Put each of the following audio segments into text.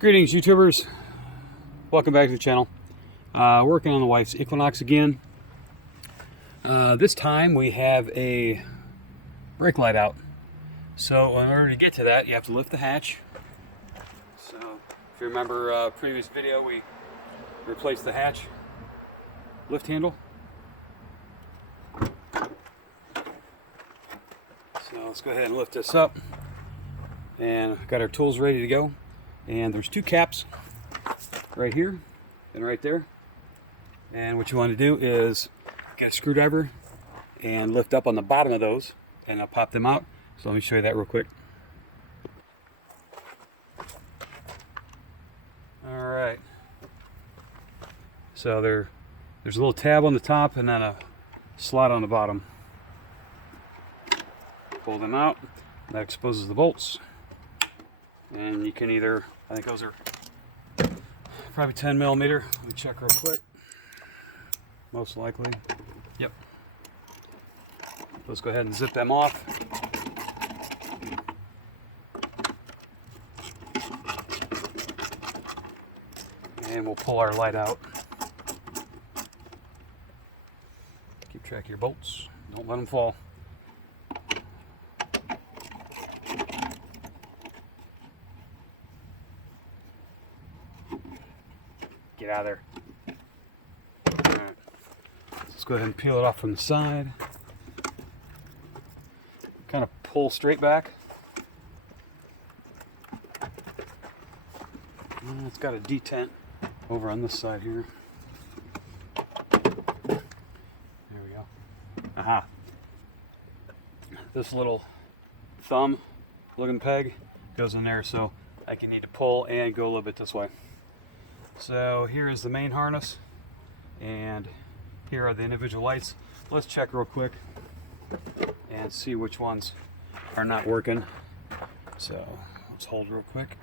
Greetings, YouTubers. Welcome back to the channel. Working on the wife's Equinox again. This time we have a brake light out. So in order to get to that, you have to lift the hatch. So if you remember previous video, we replaced the hatch lift handle. So let's go ahead and lift this up. And got our tools ready to go. And there's two caps right here and right there. And what you want to do is get a screwdriver and lift up on the bottom of those, and I'll pop them out. So let me show you that real quick. All right. So there's a little tab on the top and then a slot on the bottom. Pull them out. That exposes the bolts. And you can either, I think those are probably 10 millimeter. Let me check real quick. Most likely. Yep. Let's go ahead and zip them off. And we'll pull our light out. Keep track of your bolts. Don't let them fall. Get out of there. All right. Let's go ahead and peel it off from the side. Kind of pull straight back. And it's got a detent over on this side here. There we go. Aha. This little thumb looking peg goes in there, so I can need to pull and go a little bit this way. So here is the main harness, and here are the individual lights. Let's check real quick and see which ones are not working. So let's hold real quick.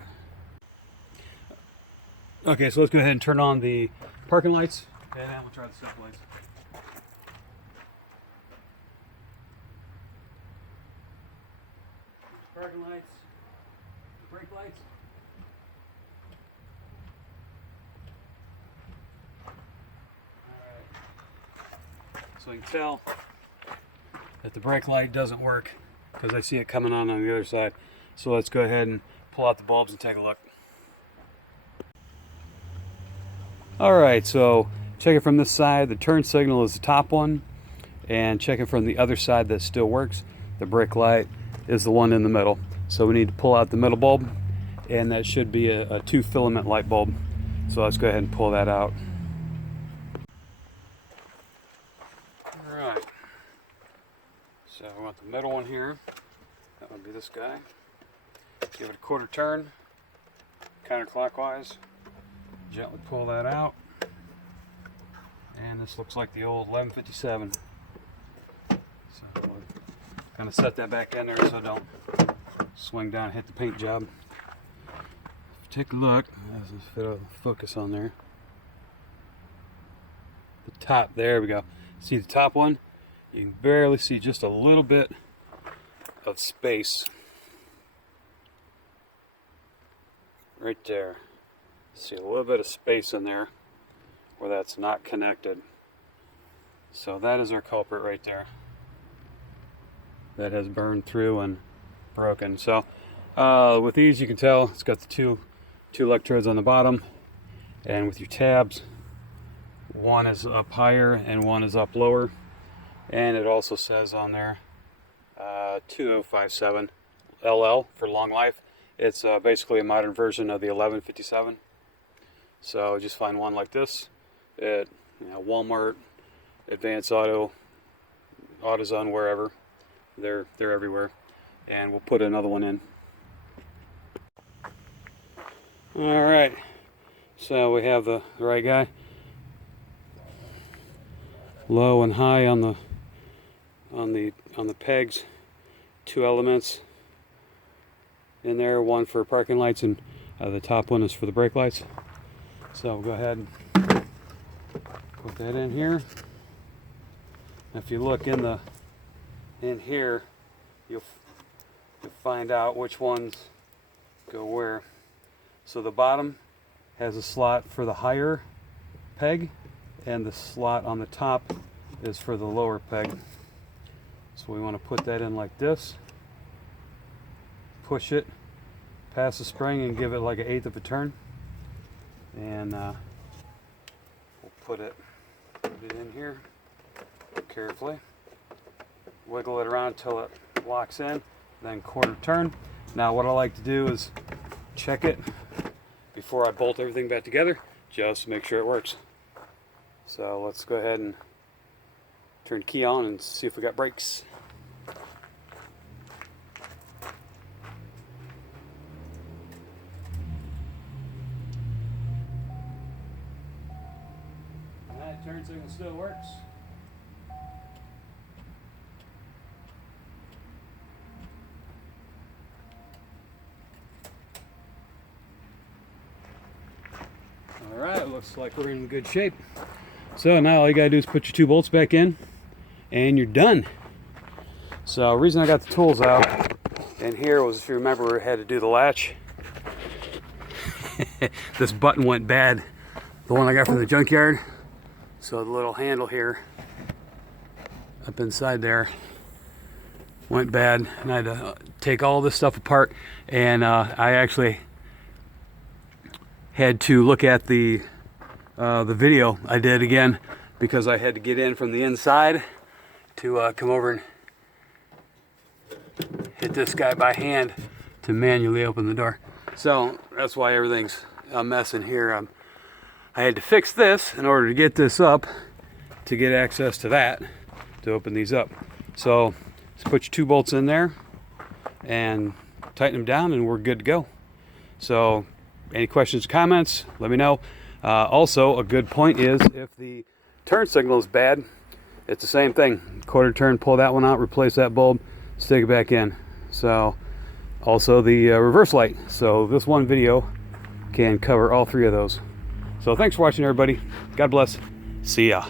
Okay, so let's go ahead and turn on the parking lights, and we'll try the step lights. Parking lights, brake lights. So you can tell that the brake light doesn't work because I see it coming on the other side. So let's go ahead and pull out the bulbs and take a look. Alright, so check it from this side. The turn signal is the top one. And check it from the other side that still works. The brake light is the one in the middle. So we need to pull out the middle bulb, and that should be a 2-filament light bulb. So let's go ahead and pull that out. So we want the middle one here. That would be this guy. Give it a quarter turn, counterclockwise. Gently pull that out. And this looks like the old 1157. So we'll kind of set that back in there so it don't swing down and hit the paint job. Take a look. There's a bit of focus on there. The top, there we go. See the top one? You can barely see just a little bit of space right there. See a little bit of space in there where that's not connected. So that is our culprit right there. That has burned through and broken. So with these you can tell it's got the two electrodes on the bottom, and with your tabs, one is up higher and one is up lower. And it also says on there 2057 LL for long life. It's basically a modern version of the 1157. So just find one like this at Walmart, Advance Auto, AutoZone, wherever. They're everywhere. And we'll put another one in. All right. So we have the right guy. Low and high on the pegs, 2 elements in there, one for parking lights, and the top one is for the brake lights. So we'll go ahead and put that in here. If you look in here, you'll find out which ones go where. So the bottom has a slot for the higher peg, and the slot on the top is for the lower peg. So we want to put that in like this, push it past the spring and give it like 1/8 of a turn, and we'll put it in here carefully, wiggle it around till it locks in, then quarter turn. Now what I like to do is check it before I bolt everything back together, just to make sure it works. So let's go ahead and turn the key on and see if we got brakes. That turn signal still works. Alright, looks like we're in good shape. So now all you gotta do is put your 2 bolts back in and you're done. So the reason I got the tools out in here was, if you remember, we had to do the latch. This button went bad, the one I got from the junkyard. So the little handle here up inside there went bad, and I had to take all this stuff apart, and I actually had to look at the video I did again, because I had to get in from the inside to come over and hit this guy by hand to manually open the door. So that's why everything's a mess in here. I had to fix this in order to get this up, to get access to that, to open these up. So just put your 2 bolts in there and tighten them down, and we're good to go. So any questions, comments, let me know. Also, a good point is, if the turn signal is bad, it's the same thing. Quarter turn, pull that one out, replace that bulb, stick it back in. So also the reverse light. So this one video can cover all 3 of those. So thanks for watching, everybody. God bless. See ya.